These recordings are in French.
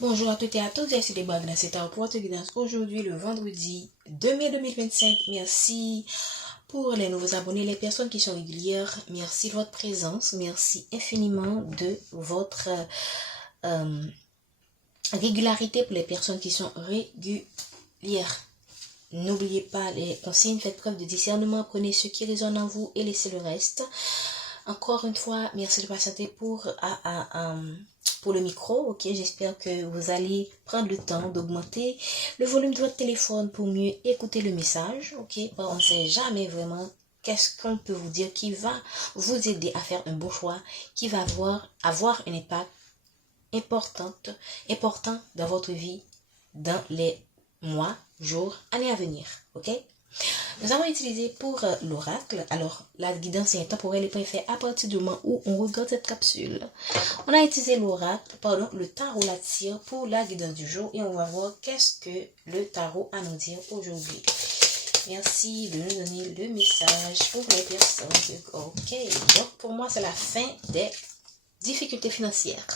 Bonjour à toutes et à tous, c'est des bagues dans cette heure pour votre guidance aujourd'hui, le vendredi 2 mai 2025. Merci pour les nouveaux abonnés, les personnes qui sont régulières. Merci de votre présence. Merci infiniment de votre régularité pour les personnes qui sont régulières. N'oubliez pas les consignes, faites preuve de discernement, prenez ce qui résonne en vous et laissez le reste. Encore une fois, merci de patienter pour le micro, ok. J'espère que vous allez prendre le temps d'augmenter le volume de votre téléphone pour mieux écouter le message, ok. On ne sait jamais vraiment qu'est-ce qu'on peut vous dire qui va vous aider à faire un bon choix, qui va avoir un impact important dans votre vie dans les mois, jours, années à venir, ok. Nous avons utilisé pour l'oracle, alors la guidance est intemporelle et préfet à partir du moment où on regarde cette capsule. On a utilisé l'oracle, le tarot la tire pour la guidance du jour et on va voir qu'est-ce que le tarot a à nous dire aujourd'hui. Merci de nous donner le message pour les personnes. Ok, donc pour moi c'est la fin des difficultés financières.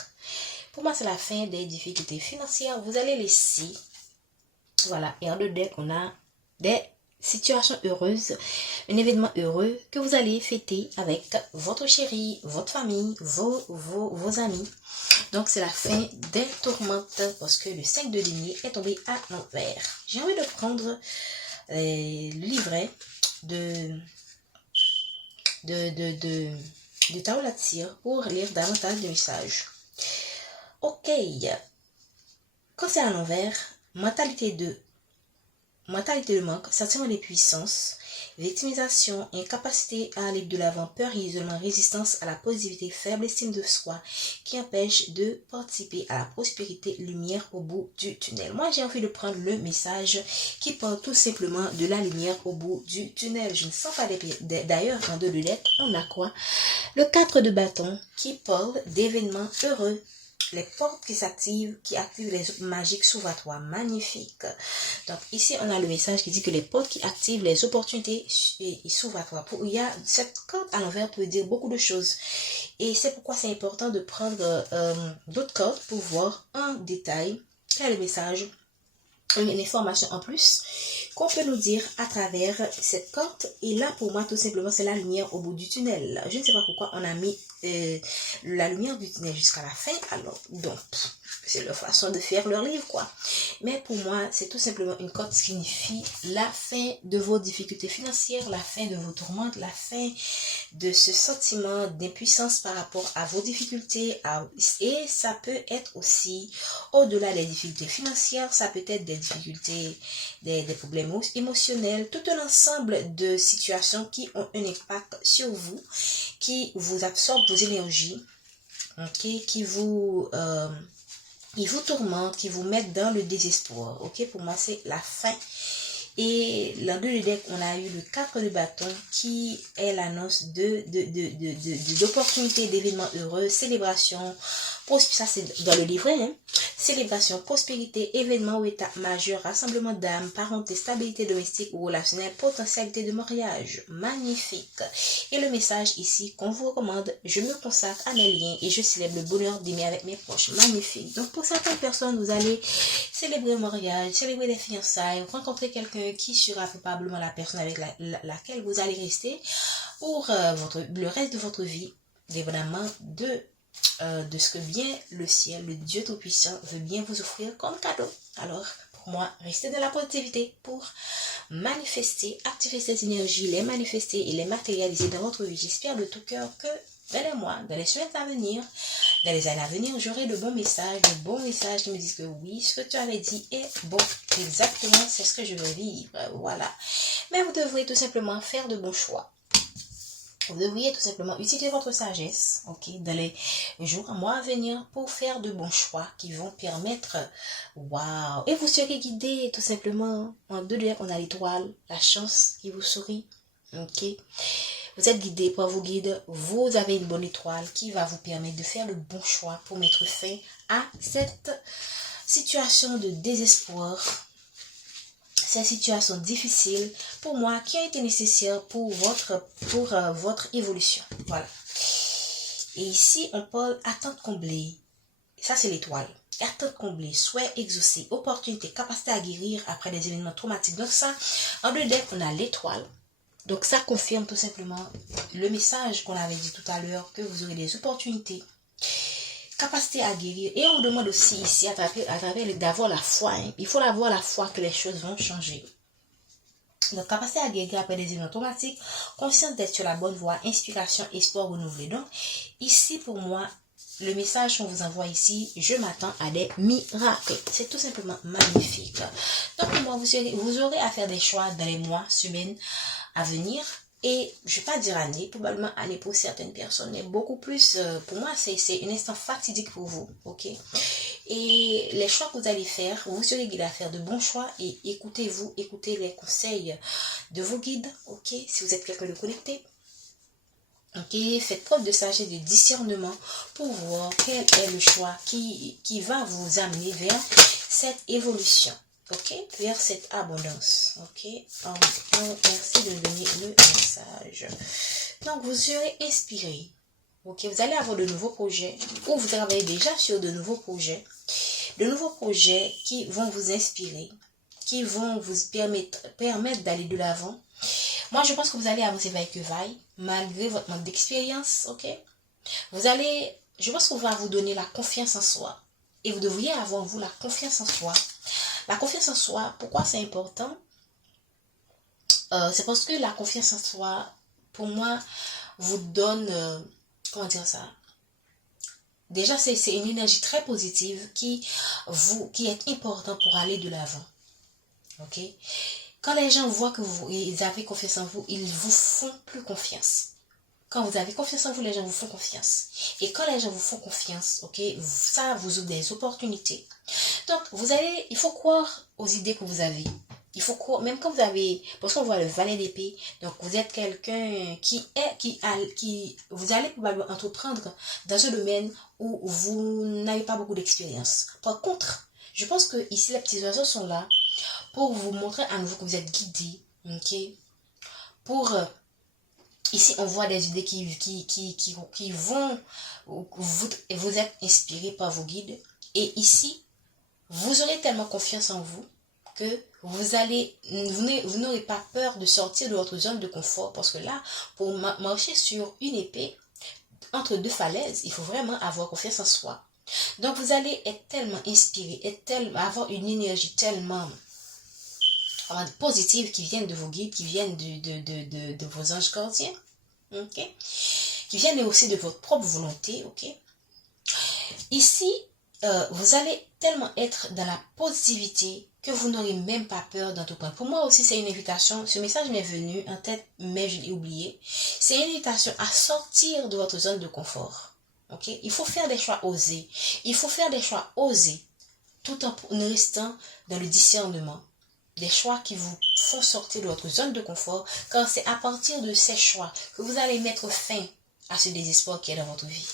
Pour moi c'est la fin des difficultés financières. Vous allez laisser, voilà, et en deux decks on a des situation heureuse, un événement heureux que vous allez fêter avec votre chéri, votre famille, vos amis. Donc c'est la fin des tourmentes parce que le 5 de denier est tombé à l'envers. J'ai envie de prendre le livret de tarot la tire pour lire davantage de messages. Ok, quand c'est à l'envers, mentalité de manque, sentiment de puissance, victimisation, incapacité à aller de l'avant, peur et isolement, résistance à la positivité, faible estime de soi qui empêche de participer à la prospérité, lumière au bout du tunnel. Moi, j'ai envie de prendre le message qui parle tout simplement de la lumière au bout du tunnel. Je ne sens pas d'ailleurs, en deux de lettres, on a quoi? Le 4 de bâton qui parle d'événements heureux. Les portes qui s'activent, qui activent les magiques s'ouvrent à toi. Magnifique. Donc ici, on a le message qui dit que les portes qui activent les opportunités s'ouvrent à toi. Cette carte à l'envers peut dire beaucoup de choses. Et c'est pourquoi c'est important de prendre d'autres cartes pour voir en détail quel est le message, une information en plus qu'on peut nous dire à travers cette carte. Et là, pour moi, tout simplement, c'est la lumière au bout du tunnel. Je ne sais pas pourquoi on a mis la lumière du tunnel jusqu'à la fin. Alors, donc, c'est leur façon de faire leur livre, quoi. Mais pour moi, c'est tout simplement une carte qui signifie la fin de vos difficultés financières, la fin de vos tourmentes, la fin de ce sentiment d'impuissance par rapport à vos difficultés. Et ça peut être aussi, au-delà des difficultés financières, ça peut être des difficultés, des problèmes émotionnels, tout un ensemble de situations qui ont un impact sur vous, qui vous absorbent vos énergies, okay, qui vous tourmentent, qui vous mettent dans le désespoir. Ok, pour moi, c'est la fin. Et dans le deck, on a eu le 4 de bâton qui est l'annonce d'opportunités, d'événements heureux, célébration. Ça, c'est dans le livret, hein. Célébration, prospérité, événements ou étapes majeures, rassemblement d'âmes, parenté, stabilité domestique ou relationnelle, potentialité de mariage. Magnifique. Et le message ici qu'on vous recommande, je me consacre à mes liens et je célèbre le bonheur d'aimer avec mes proches. Magnifique. Donc pour certaines personnes, vous allez célébrer le mariage, célébrer les fiançailles, rencontrer quelqu'un qui sera probablement la personne avec laquelle vous allez rester pour le reste de votre vie, dépendamment de ce que bien le ciel, le Dieu Tout-Puissant veut bien vous offrir comme cadeau. Alors, pour moi, restez dans la positivité pour manifester, activer ces énergies, les manifester et les matérialiser dans votre vie. J'espère de tout cœur que dans les mois, dans les semaines à venir, dans les années à venir, j'aurai de bons messages qui me disent que oui, ce que tu avais dit est bon. Exactement, c'est ce que je veux vivre. Voilà. Mais vous devrez tout simplement faire de bons choix. Vous devriez tout simplement utiliser votre sagesse, ok, dans les jours, mois à venir pour faire de bons choix qui vont permettre, waouh, et vous serez guidé tout simplement. En deux lieux, on a l'étoile, la chance qui vous sourit, ok. Vous êtes guidé par vos guides, vous avez une bonne étoile qui va vous permettre de faire le bon choix pour mettre fin à cette situation de désespoir. Ces situations difficiles pour moi qui ont été nécessaires pour votre évolution. Voilà. Et ici, on parle attente comblée. Ça, c'est l'étoile. attentes comblées, souhaits exaucés, opportunités, capacité à guérir après des événements traumatiques. Donc ça, en deux decks, on a l'étoile. Donc ça confirme tout simplement le message qu'on avait dit tout à l'heure, que vous aurez des opportunités, capacité à guérir. Et on vous demande aussi ici, à travers d'avoir la foi. Hein. Il faut avoir la foi que les choses vont changer. Donc, capacité à guérir après des événements traumatiques, conscience d'être sur la bonne voie, inspiration, espoir renouvelé. Donc, ici, pour moi, le message qu'on vous envoie ici, je m'attends à des miracles. C'est tout simplement magnifique. Donc, pour moi, vous aurez à faire des choix dans les mois, semaines à venir. Et je ne vais pas dire année, probablement année pour certaines personnes, mais beaucoup plus, pour moi, c'est un instant fatidique pour vous, ok? Et les choix que vous allez faire, vous serez guidé à faire de bons choix et écoutez les conseils de vos guides, ok? Si vous êtes quelqu'un de connecté, ok? Faites preuve de sagesse et de discernement pour voir quel est le choix qui va vous amener vers cette évolution. Ok, vers cette abondance. Ok, merci de me donner le message. Donc, vous serez inspiré. Ok, vous allez avoir de nouveaux projets ou vous travaillez déjà sur de nouveaux projets. De nouveaux projets qui vont vous inspirer, qui vont vous permettre d'aller de l'avant. Moi, je pense que vous allez avancer vaille que vaille, malgré votre manque d'expérience. Ok, je pense qu'on va vous donner la confiance en soi. Et vous devriez avoir en vous la confiance en soi. La confiance en soi, pourquoi c'est important? C'est parce que la confiance en soi, pour moi, vous donne, comment dire ça? Déjà, c'est une énergie très positive qui est importante pour aller de l'avant. Ok? Quand les gens voient que ils avez confiance en vous, ils vous font plus confiance. Quand vous avez confiance en vous, les gens vous font confiance. Et quand les gens vous font confiance, ok, ça vous ouvre des opportunités. Donc, il faut croire aux idées que vous avez. Il faut croire, même quand vous avez, parce qu'on voit le valet d'épée, donc vous êtes quelqu'un vous allez probablement entreprendre dans un domaine où vous n'avez pas beaucoup d'expérience. Par contre, je pense que ici, les petits oiseaux sont là pour vous montrer à nouveau que vous êtes guidé, ok, ici, on voit des idées qui vont vous être inspirées par vos guides. Et ici, vous aurez tellement confiance en vous que vous n'aurez pas peur de sortir de votre zone de confort. Parce que là, pour marcher sur une épée, entre deux falaises, il faut vraiment avoir confiance en soi. Donc, vous allez être tellement inspiré, avoir une énergie tellement positive qui viennent de vos guides, qui viennent de vos anges gardiens. Ok, qui viennent aussi de votre propre volonté, ok. Ici, vous allez tellement être dans la positivité que vous n'aurez même pas peur d'entreprendre. Pour moi aussi, c'est une invitation. Ce message m'est venu en tête, mais je l'ai oublié. C'est une invitation à sortir de votre zone de confort. Ok, il faut faire des choix osés. Il faut faire des choix osés, tout en restant dans le discernement. Des choix qui vous font sortir de votre zone de confort, car c'est à partir de ces choix que vous allez mettre fin à ce désespoir qui est dans votre vie.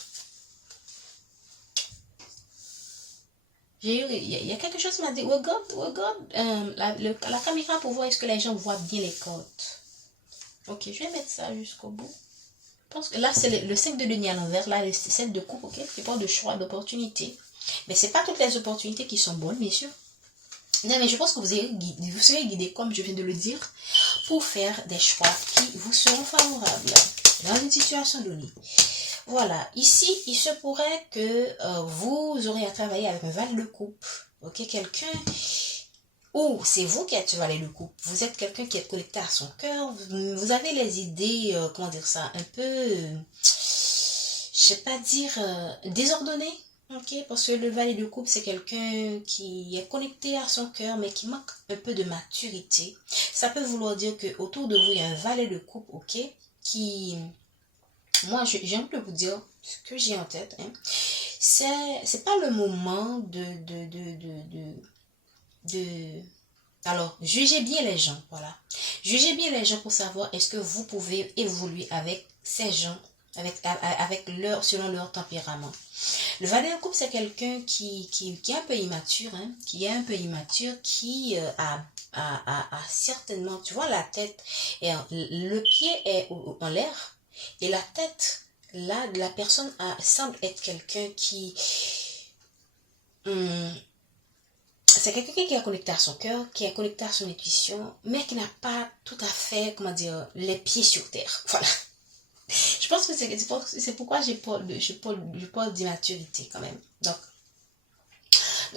Il y a quelque chose qui m'a dit, regarde la caméra pour voir est-ce que les gens voient bien les cartes. Ok, je vais mettre ça jusqu'au bout. Je pense que là, c'est le 5 de denier à l'envers, là, c'est celle de coupe, ok, qui parle de choix, d'opportunités. Mais c'est pas toutes les opportunités qui sont bonnes, bien sûr. Non, mais je pense que vous serez guidé, comme je viens de le dire, pour faire des choix qui vous seront favorables dans une situation donnée. Voilà, ici, il se pourrait que vous aurez à travailler avec un valet de coupe, ok, quelqu'un, ou c'est vous qui êtes valet de coupe, vous êtes quelqu'un qui est connecté à son cœur, vous avez les idées, comment dire ça, un peu, je sais pas dire, désordonnées. Ok, parce que le valet de coupe, c'est quelqu'un qui est connecté à son cœur, mais qui manque un peu de maturité. Ça peut vouloir dire que autour de vous, il y a un valet de coupe, ok, qui, moi, j'ai envie de vous dire ce que j'ai en tête. Hein. C'est pas le moment alors, jugez bien les gens, voilà. Jugez bien les gens pour savoir est-ce que vous pouvez évoluer avec ces gens, selon leur tempérament. Le valet de coupe, c'est quelqu'un qui est un peu immature, hein, qui a certainement, tu vois, la tête, le pied est en l'air, et la tête, là, de la personne semble être quelqu'un qui c'est quelqu'un qui est connecté à son cœur, qui est connecté à son intuition, mais qui n'a pas tout à fait, comment dire, les pieds sur terre. Voilà. Je pense que c'est pourquoi je parle d'immaturité quand même. Donc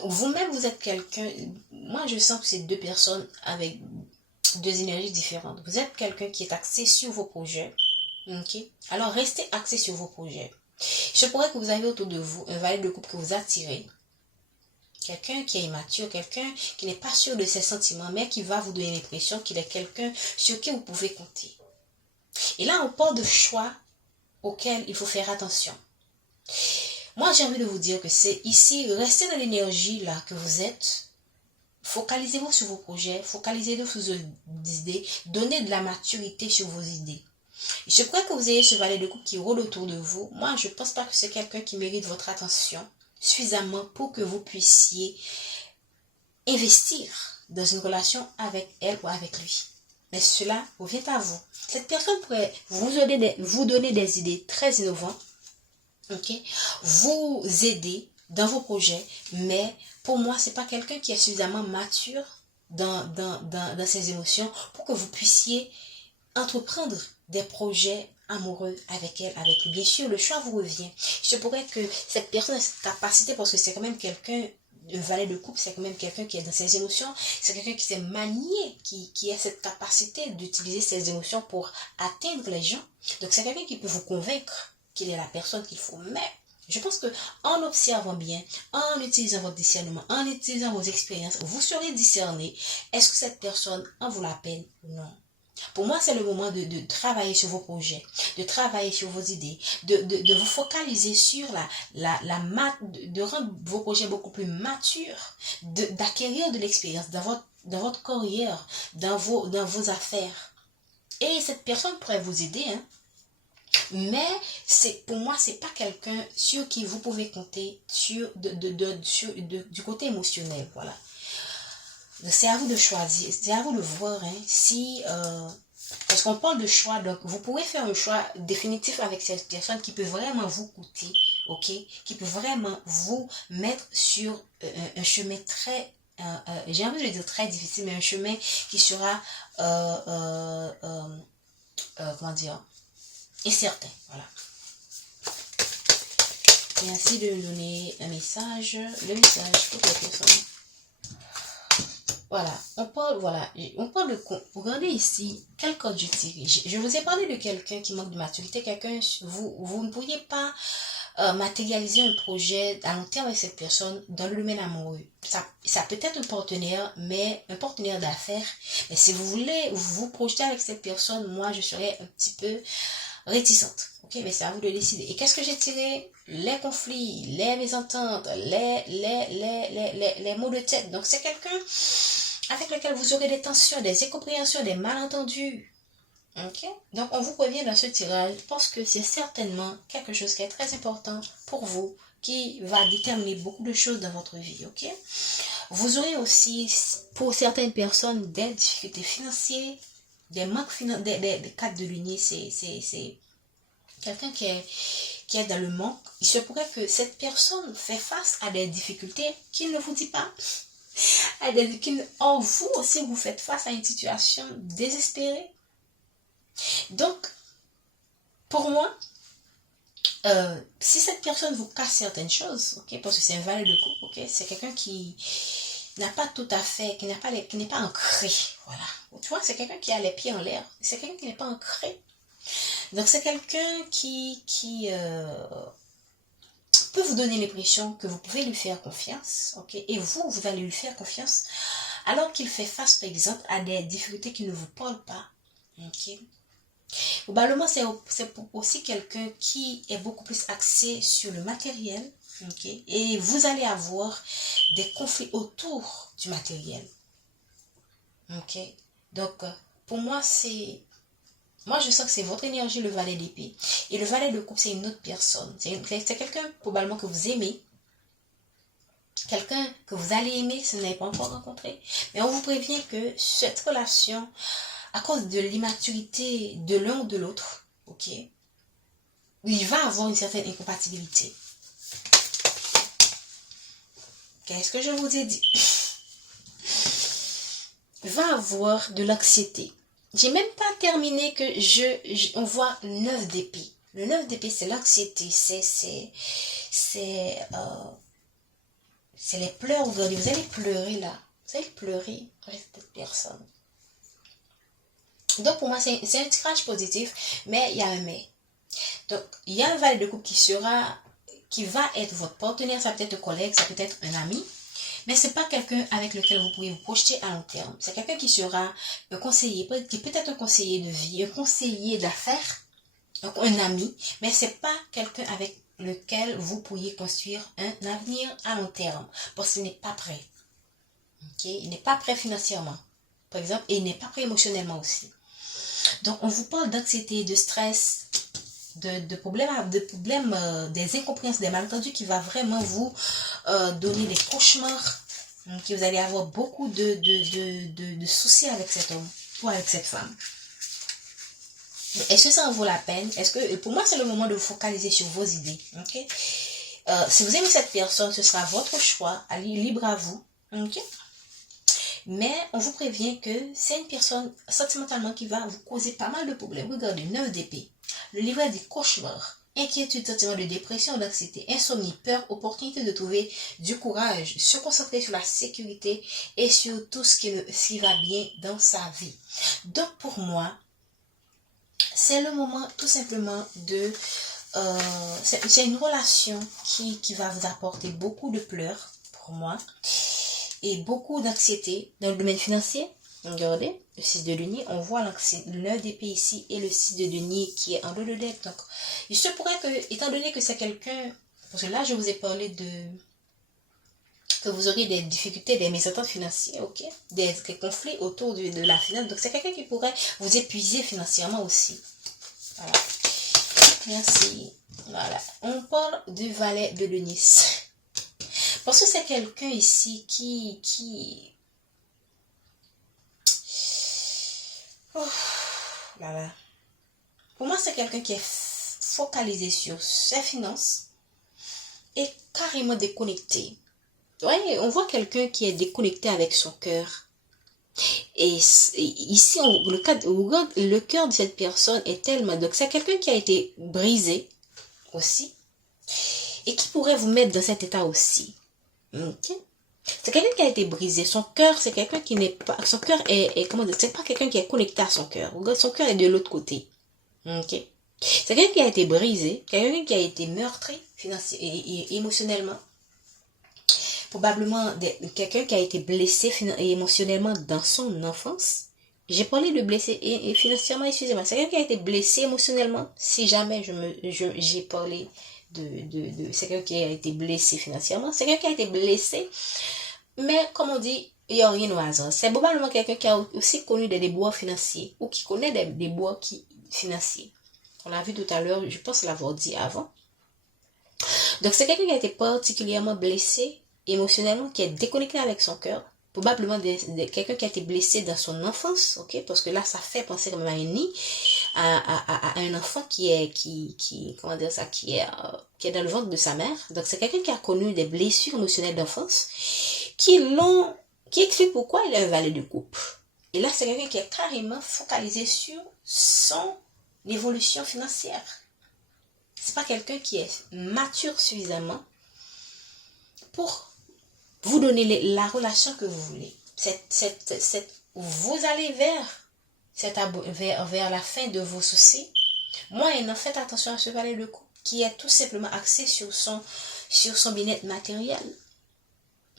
vous-même, vous êtes quelqu'un, moi je sens que c'est deux personnes avec deux énergies différentes. Vous êtes quelqu'un qui est axé sur vos projets. Ok? Alors restez axé sur vos projets. Je pourrais que vous avez autour de vous un valet de coupe que vous attirez. Quelqu'un qui est immature, quelqu'un qui n'est pas sûr de ses sentiments, mais qui va vous donner l'impression qu'il est quelqu'un sur qui vous pouvez compter. Et là, on parle de choix auxquels il faut faire attention. Moi, j'ai envie de vous dire que c'est ici, restez dans l'énergie là que vous êtes. Focalisez-vous sur vos projets, focalisez-vous sur vos idées, donnez de la maturité sur vos idées. Je crois que vous ayez ce valet de coupe qui rôde autour de vous. Moi, je ne pense pas que c'est quelqu'un qui mérite votre attention suffisamment pour que vous puissiez investir dans une relation avec elle ou avec lui. Mais cela revient à vous. Cette personne pourrait vous donner des idées très innovantes, okay? Vous aider dans vos projets, mais pour moi, ce n'est pas quelqu'un qui est suffisamment mature dans ses émotions pour que vous puissiez entreprendre des projets amoureux avec elle, avec lui. Bien sûr, le choix vous revient. Je pourrais que cette personne a cette capacité, parce que c'est quand même quelqu'un, un valet de coupe, c'est quand même quelqu'un qui est dans ses émotions, c'est quelqu'un qui sait manier, qui a cette capacité d'utiliser ses émotions pour atteindre les gens. Donc c'est quelqu'un qui peut vous convaincre qu'il est la personne qu'il faut. Mais je pense que en observant bien, en utilisant votre discernement, en utilisant vos expériences, vous saurez discerner est-ce que cette personne en vaut la peine ou non. Pour moi, c'est le moment de travailler sur vos projets, de travailler sur vos idées, de vous focaliser sur de rendre vos projets beaucoup plus matures, d'acquérir de l'expérience dans votre carrière, dans vos affaires. Et cette personne pourrait vous aider, hein. Mais pour moi, c'est pas quelqu'un sur qui vous pouvez compter du côté émotionnel, voilà. C'est à vous de choisir, c'est à vous de voir, hein, parce qu'on parle de choix, donc vous pouvez faire un choix définitif avec cette personne qui peut vraiment vous coûter, ok, qui peut vraiment vous mettre sur un chemin très, j'ai envie de dire très difficile, mais un chemin qui sera, comment dire, incertain, voilà. Et ainsi de donner un message, le message pour la personne. Voilà, on parle de... Regardez ici, quel code je tire. Je vous ai parlé de quelqu'un qui manque de maturité, vous ne pourriez pas matérialiser un projet à long terme avec cette personne dans le domaine amoureux. Ça peut être un partenaire, mais un partenaire d'affaires. Mais si vous voulez vous projeter avec cette personne, moi je serais un petit peu réticente. Ok, mais c'est à vous de décider. Et qu'est-ce que j'ai tiré? Les conflits, les mésententes, les maux de tête. Donc c'est quelqu'un avec lequel vous aurez des tensions, des incompréhensions, des malentendus. Ok? Donc on vous prévient dans ce tirage parce que c'est certainement quelque chose qui est très important pour vous, qui va déterminer beaucoup de choses dans votre vie. Ok? Vous aurez aussi, pour certaines personnes, des difficultés financières, des manques financiers, des cadres de l'union. C'est quelqu'un qui est dans le manque. Il se pourrait que cette personne fait face à des difficultés qu'il ne vous dit pas. Or, vous aussi, vous faites face à une situation désespérée. Donc, pour moi, si cette personne vous casse certaines choses, ok, parce que c'est un valet de coupe, ok, c'est quelqu'un qui n'a pas tout à fait, qui n'est pas ancré, voilà. Tu vois, c'est quelqu'un qui a les pieds en l'air, c'est quelqu'un qui n'est pas ancré. Donc, c'est quelqu'un qui peut vous donner l'impression que vous pouvez lui faire confiance, ok, et vous allez lui faire confiance, alors qu'il fait face, par exemple, à des difficultés qui ne vous parlent pas, ok. Probablement, c'est aussi quelqu'un qui est beaucoup plus axé sur le matériel, ok, et vous allez avoir des conflits autour du matériel, ok. Donc, pour moi, moi, je sens que c'est votre énergie, le valet d'épée. Et le valet de coupe, c'est une autre personne. C'est quelqu'un, probablement, que vous aimez. Quelqu'un que vous allez aimer si vous n'avez pas encore rencontré. Mais on vous prévient que cette relation, à cause de l'immaturité de l'un ou de l'autre, ok, il va avoir une certaine incompatibilité. Qu'est-ce que je vous ai dit? Va avoir de l'anxiété. J'ai même pas terminé que on voit 9 d'épée. Le 9 d'épée, c'est l'anxiété, c'est les pleurs. Regardez, vous allez pleurer là. Vous allez pleurer avec cette personne. Donc pour moi, c'est un tirage positif, mais il y a un mais. Donc, il y a un valet de coupe qui va être votre partenaire, ça peut être un collègue, ça peut être un ami, mais c'est pas quelqu'un avec lequel vous pouvez vous projeter à long terme. C'est quelqu'un qui sera un conseiller, qui peut être un conseiller de vie, un conseiller d'affaires, donc un ami, mais c'est pas quelqu'un avec lequel vous pourriez construire un avenir à long terme, parce qu'il n'est pas prêt. Okay? Il n'est pas prêt financièrement, par exemple, et il n'est pas prêt émotionnellement aussi. Donc, on vous parle d'anxiété, de stress, de problèmes, des incompréhensions, des malentendus qui va vraiment vous donner des cauchemars. Okay? Vous allez avoir beaucoup de soucis avec cet homme ou avec cette femme. Est-ce que ça en vaut la peine? Est-ce que, pour moi, c'est le moment de vous focaliser sur vos idées. Okay? Si vous aimez cette personne, ce sera votre choix, allez, libre à vous. Okay? Mais on vous prévient que c'est une personne sentimentalement qui va vous causer pas mal de problèmes. Regardez, 9 d'épée. Le livret des cauchemars, inquiétude, sentiment de dépression, d'anxiété, insomnie, peur, opportunité de trouver du courage, se concentrer sur la sécurité et sur tout ce qui va bien dans sa vie. Donc pour moi, c'est le moment tout simplement de... c'est une relation qui va vous apporter beaucoup de pleurs pour moi. Et beaucoup d'anxiété dans le domaine financier. Regardez, le 6 de denier, on voit le 9 d'épée ici et le 6 de denier qui est en dos de deck. Donc, il se pourrait que, étant donné que c'est quelqu'un, parce que là, je vous ai parlé que vous auriez des difficultés, des mésententes financières, ok? Des conflits autour de la finance. Donc, c'est quelqu'un qui pourrait vous épuiser financièrement aussi. Voilà. Merci. Voilà. On parle du valet de denier. Parce que c'est quelqu'un ici qui... Oh, là là. Pour moi, c'est quelqu'un qui est focalisé sur ses finances et carrément déconnecté. Ouais, on voit quelqu'un qui est déconnecté avec son cœur. Et ici, le cœur de cette personne est tellement... Donc, c'est quelqu'un qui a été brisé aussi et qui pourrait vous mettre dans cet état aussi. Okay. C'est quelqu'un qui a été brisé. Son cœur, c'est quelqu'un qui n'est pas... Son cœur est comment dire, c'est pas quelqu'un qui est connecté à son cœur. Son cœur est de l'autre côté. Ok. C'est quelqu'un qui a été brisé. Quelqu'un qui a été meurtri financièrement et émotionnellement. Probablement quelqu'un qui a été blessé émotionnellement dans son enfance. J'ai parlé de blessé et financièrement, excusez-moi. C'est quelqu'un qui a été blessé émotionnellement. Si jamais j'ai parlé c'est quelqu'un qui a été blessé financièrement, c'est quelqu'un qui a été blessé, mais comme on dit, il n'y a rien au hasard. C'est probablement quelqu'un qui a aussi connu des déboires financiers ou qui connaît des déboires financiers. On l'a vu tout à l'heure, je pense l'avoir dit avant. Donc c'est quelqu'un qui a été particulièrement blessé émotionnellement, qui est déconnecté avec son cœur. Probablement quelqu'un qui a été blessé dans son enfance, ok, parce que là ça fait penser comme à un nid, à un enfant qui est dans le ventre de sa mère. Donc c'est quelqu'un qui a connu des blessures émotionnelles d'enfance qui explique pourquoi il a un valet de coupe. Et là c'est quelqu'un qui est carrément focalisé sur son évolution financière. C'est pas quelqu'un qui est mature suffisamment pour vous donner la relation que vous voulez. Vous allez vers la fin de vos soucis. Moyennant, faites attention à ce valet de coupe qui est tout simplement axé sur son bien-être matériel.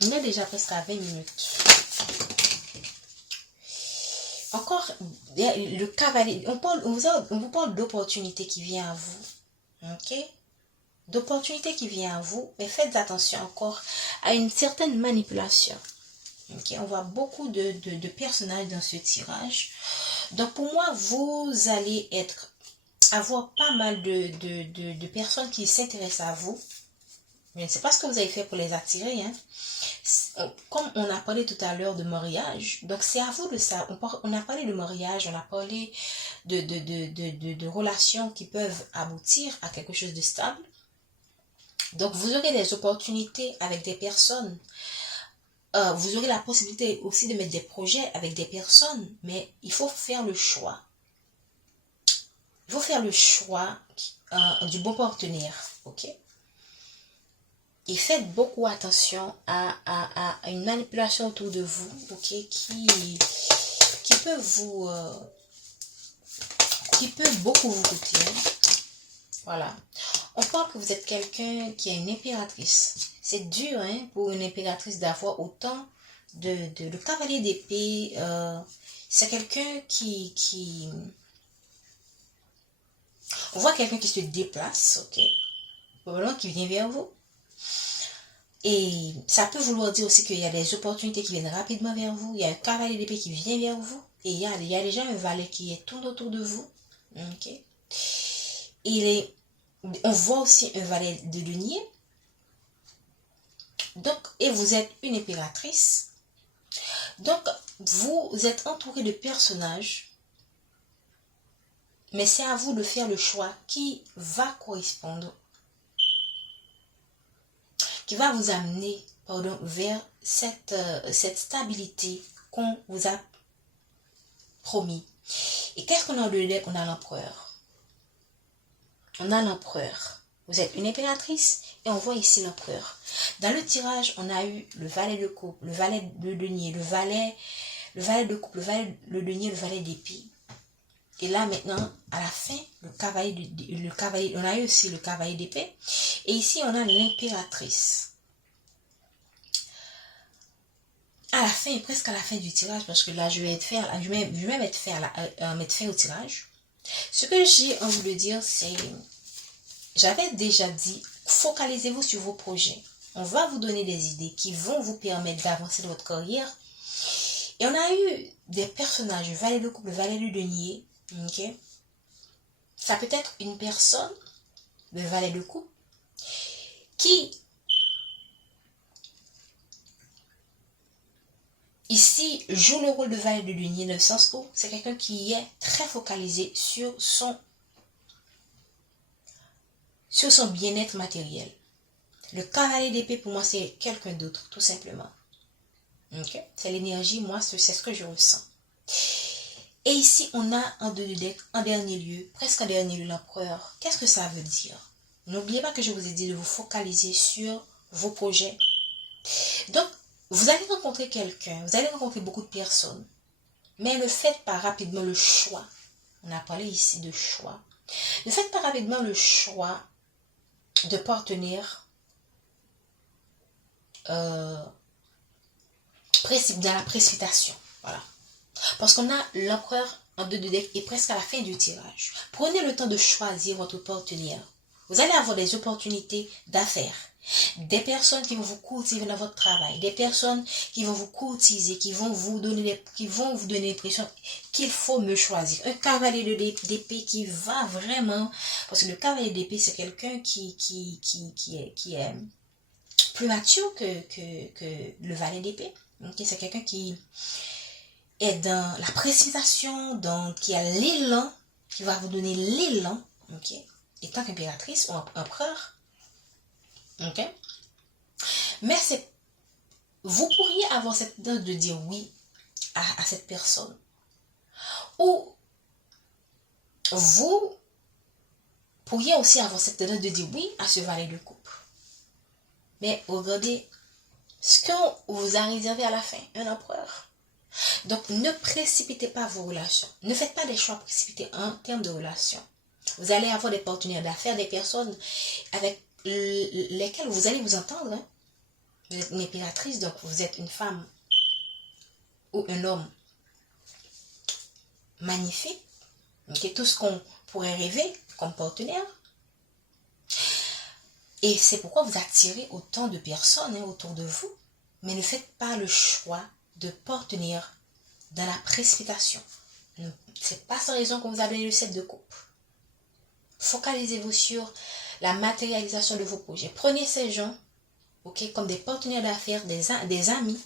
On est déjà presque à 20 minutes. Encore, le cavalier, on vous parle d'opportunité qui vient à vous. Ok? D'opportunités qui vient à vous, mais faites attention encore à une certaine manipulation. Okay? On voit beaucoup de personnages dans ce tirage. Donc pour moi, vous allez avoir pas mal de personnes qui s'intéressent à vous. Je ne sais pas ce que vous avez fait pour les attirer. Hein. Comme on a parlé tout à l'heure de mariage, donc c'est à vous de ça. On a parlé de mariage, on a parlé de relations qui peuvent aboutir à quelque chose de stable. Donc, vous aurez des opportunités avec des personnes. Vous aurez la possibilité aussi de mettre des projets avec des personnes, mais il faut faire le choix. Il faut faire le choix du bon partenaire, ok? Et faites beaucoup attention à une manipulation autour de vous, ok? Qui peut vous... qui peut beaucoup vous coûter. Voilà. On parle que vous êtes quelqu'un qui est une impératrice. C'est dur hein, pour une impératrice d'avoir autant de cavalier d'épée. C'est quelqu'un qui... On voit quelqu'un qui se déplace, ok? Probablement qui vient vers vous. Et ça peut vouloir dire aussi qu'il y a des opportunités qui viennent rapidement vers vous. Il y a un cavalier d'épée qui vient vers vous. Et il y a déjà un valet qui est tout autour de vous. Ok? On voit aussi un valet de denier. Donc, et vous êtes une impératrice. Donc, vous êtes entouré de personnages. Mais c'est à vous de faire le choix qui va correspondre, qui va vous amener vers cette stabilité qu'on vous a promis. Et qu'est-ce qu'on a de l'air? On a l'empereur. On a l'empereur. Vous êtes une impératrice et on voit ici l'empereur. Dans le tirage, on a eu le valet de coupe, le valet de denier, le valet de coupe, le valet de denier, le valet d'épée. Et là maintenant, à la fin, le cavalier, on a eu aussi le cavalier d'épée. Et ici, on a l'impératrice. À la fin, presque à la fin du tirage, parce que là, je vais même mettre fin au tirage. Ce que j'ai envie de dire, c'est, j'avais déjà dit, focalisez-vous sur vos projets. On va vous donner des idées qui vont vous permettre d'avancer dans votre carrière. Et on a eu des personnages, le valet de coupe, le valet de denier, ok? Ça peut être une personne, le valet de coupe, qui ici joue le rôle de valet de denier dans le sens où c'est quelqu'un qui est très focalisé sur son bien-être matériel. Le cavalier d'épée pour moi c'est quelqu'un d'autre tout simplement. Okay? C'est l'énergie, moi c'est ce que je ressens. Et ici on a en dernier lieu, presque en dernier lieu l'empereur. Qu'est-ce que ça veut dire? N'oubliez pas que je vous ai dit de vous focaliser sur vos projets. Donc vous allez rencontrer quelqu'un, vous allez rencontrer beaucoup de personnes, mais ne faites pas rapidement le choix. On a parlé ici de choix. Ne faites pas rapidement le choix de partenaire dans la précipitation. Voilà. Parce qu'on a l'empereur en 2 de deck et presque à la fin du tirage. Prenez le temps de choisir votre partenaire. Vous allez avoir des opportunités d'affaires. Des personnes qui vont vous courtiser dans votre travail, des personnes qui vont vous courtiser, qui vont vous donner l'impression qu'il faut me choisir. Un cavalier d'épée qui va vraiment, parce que le cavalier d'épée c'est quelqu'un qui est plus mature que le valet d'épée. Okay? C'est quelqu'un qui est dans la précipitation, qui a l'élan, qui va vous donner l'élan, ok? Étant impératrice ou empereur. Ok? Mais vous pourriez avoir cette tendance de dire oui à cette personne. Ou vous pourriez aussi avoir cette tendance de dire oui à ce valet de coupe. Mais regardez ce qu'on vous a réservé à la fin, un empereur. Donc ne précipitez pas vos relations. Ne faites pas des choix précipités en termes de relations. Vous allez avoir des partenaires d'affaires, des personnes avec lesquelles vous allez vous entendre. Hein. Vous êtes une impératrice, donc vous êtes une femme ou un homme magnifique. Okay? Tout ce qu'on pourrait rêver comme partenaire. Et c'est pourquoi vous attirez autant de personnes autour de vous. Mais ne faites pas le choix de partenaire dans la précipitation. C'est pas sans raison qu'on vous a donné le 7 de coupe. Focalisez-vous sur la matérialisation de vos projets. Prenez ces gens, ok, comme des partenaires d'affaires, des amis,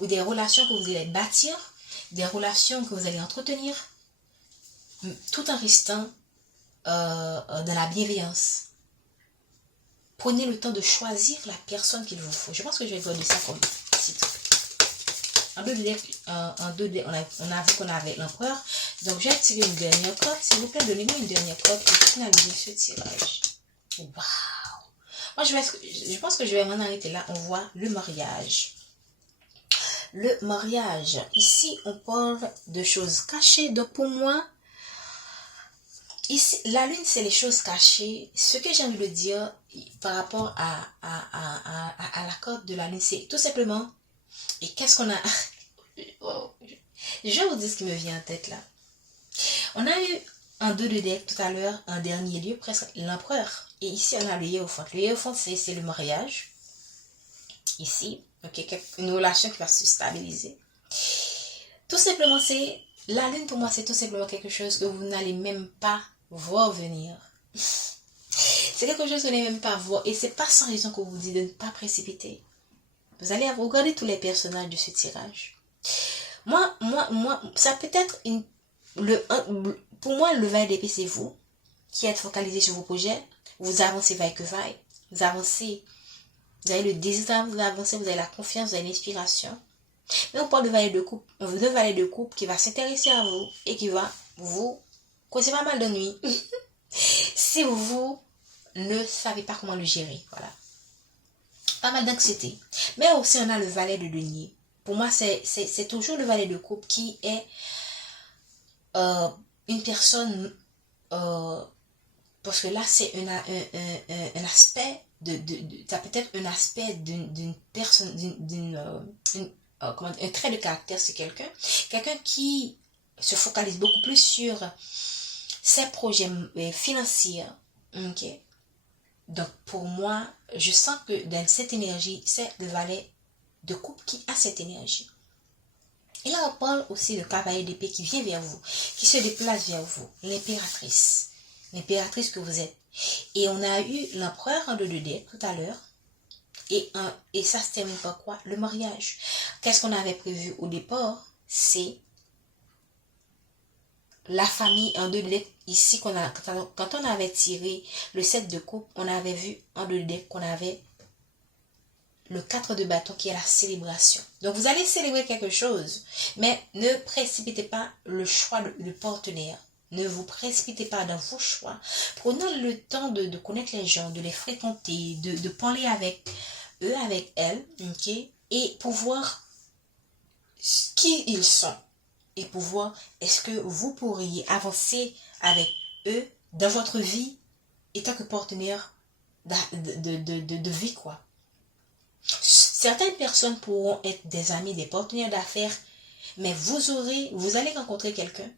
des relations que vous allez bâtir, des relations que vous allez entretenir, tout en restant dans la bienveillance. Prenez le temps de choisir la personne qu'il vous faut. Je pense que je vais donner ça comme titre. En deux dés, on a vu qu'on avait l'empereur. Donc, je vais tirer une dernière carte. S'il vous plaît, donnez-moi une dernière carte pour finaliser ce tirage. Waouh! Moi, je pense que je vais m'en arrêter là. On voit le mariage. Le mariage. Ici, on parle de choses cachées. Donc, pour moi, ici, la lune, c'est les choses cachées. Ce que j'ai envie de dire par rapport à la carte de la lune, c'est tout simplement, et qu'est-ce qu'on a... Je vais vous dire ce qui me vient en tête là. On a eu un 2 de deck tout à l'heure, en dernier lieu, presque l'empereur. Et ici, on a le Hiérophant. Le Hiérophant, c'est le mariage. Ici, ok, une relation qui va se stabiliser. Tout simplement, c'est... La lune, pour moi, c'est tout simplement quelque chose que vous n'allez même pas voir venir. C'est quelque chose que vous n'allez même pas voir. Et c'est pas sans raison qu'on vous dit de ne pas précipiter. Vous allez regarder tous les personnages de ce tirage. Moi, ça peut être pour moi, le vaille d'épée, c'est vous qui êtes focalisé sur vos projets. Vous avancez vaille que vaille. Vous avancez. Vous avez le désir, vous avancez, vous avez la confiance, vous avez l'inspiration. Mais on parle de valet de coupe. De valet de coupe qui va s'intéresser à vous et qui va vous causer pas mal d'ennuis. Si vous ne savez pas comment le gérer. Voilà. Pas mal d'anxiété. Mais aussi, on a le valet de denier. Pour moi, c'est toujours le valet de coupe qui est une personne... parce que là, c'est un aspect ça peut être un aspect d'une personne, un trait de caractère, c'est quelqu'un qui se focalise beaucoup plus sur ses projets financiers. Ok. Donc, pour moi, je sens que dans cette énergie, c'est le valet de coupe qui a cette énergie. Et là, on parle aussi de cavalier d'épée qui vient vers vous, qui se déplace vers vous, l'impératrice que vous êtes. Et on a eu l'empereur en 2 de dés tout à l'heure. Et ça se termine par quoi? Le mariage. Qu'est-ce qu'on avait prévu au départ? C'est la famille en 2 de dés. Ici, quand on avait tiré le 7 de coupe, on avait vu en 2 de dés qu'on avait le 4 de bâton qui est la célébration. Donc, vous allez célébrer quelque chose, mais ne précipitez pas le choix du partenaire. Ne vous précipitez pas dans vos choix. Prenez le temps de connaître les gens, de les fréquenter, de parler avec eux, avec elles, ok? Et pour voir qui ils sont. Et pour voir est-ce que vous pourriez avancer avec eux dans votre vie en tant que partenaire de vie, quoi. Certaines personnes pourront être des amis, des partenaires d'affaires, mais vous allez rencontrer quelqu'un.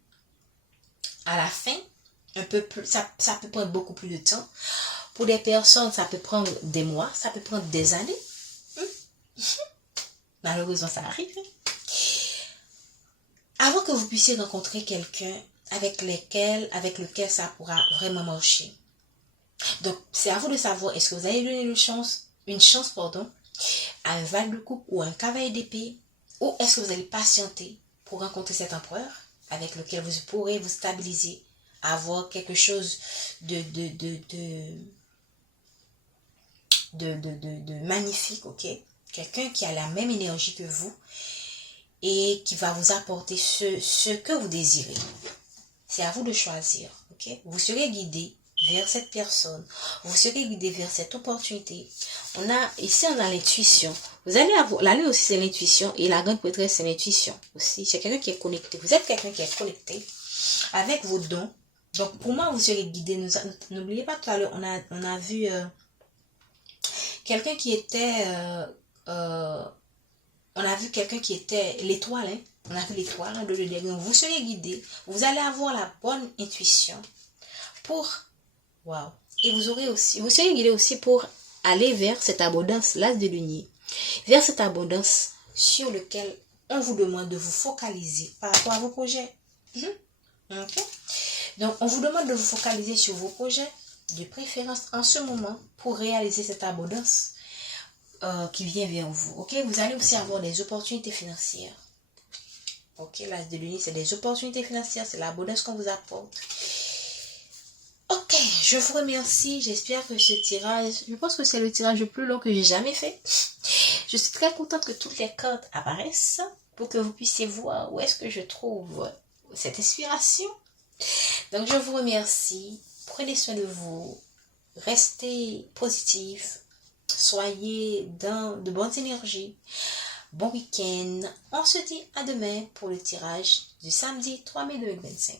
À la fin, un peu plus, ça peut prendre beaucoup plus de temps. Pour des personnes, ça peut prendre des mois, ça peut prendre des années. Malheureusement, ça arrive. Avant que vous puissiez rencontrer quelqu'un avec lequel ça pourra vraiment marcher. Donc, c'est à vous de savoir, est-ce que vous allez donner une chance, à un valet de coupe ou un cavalier d'épée, ou est-ce que vous allez patienter pour rencontrer cet empereur avec lequel vous pourrez vous stabiliser, avoir quelque chose de magnifique, ok? Quelqu'un qui a la même énergie que vous et qui va vous apporter ce que vous désirez. C'est à vous de choisir, ok? Vous serez guidé vers cette personne, vous serez guidé vers cette opportunité. Ici on a l'intuition. Vous allez avoir, la lune aussi c'est l'intuition et la grande prêtresse c'est l'intuition aussi. C'est quelqu'un qui est connecté. Vous êtes quelqu'un qui est connecté avec vos dons. Donc pour moi vous serez guidé. N'oubliez pas tout à l'heure on a vu quelqu'un qui était on a vu quelqu'un qui était l'étoile, hein? On a vu l'étoile, hein, donc vous serez guidé, vous allez avoir la bonne intuition pour, waouh, et vous serez guidé aussi pour aller vers cette abondance, l'as de denier, vers cette abondance sur lequel on vous demande de vous focaliser par rapport à vos projets. Okay? Donc, on vous demande de vous focaliser sur vos projets, de préférence en ce moment, pour réaliser cette abondance qui vient vers vous. Ok, vous allez aussi avoir des opportunités financières. Ok, l'as de l'uni, c'est des opportunités financières, c'est l'abondance qu'on vous apporte. Ok, je vous remercie. J'espère que ce tirage, je pense que c'est le tirage le plus long que j'ai jamais fait. Je suis très contente que toutes les cartes apparaissent pour que vous puissiez voir où est-ce que je trouve cette inspiration. Donc, je vous remercie. Prenez soin de vous. Restez positif. Soyez dans de bonnes énergies. Bon week-end. On se dit à demain pour le tirage du samedi 3 mai 2025.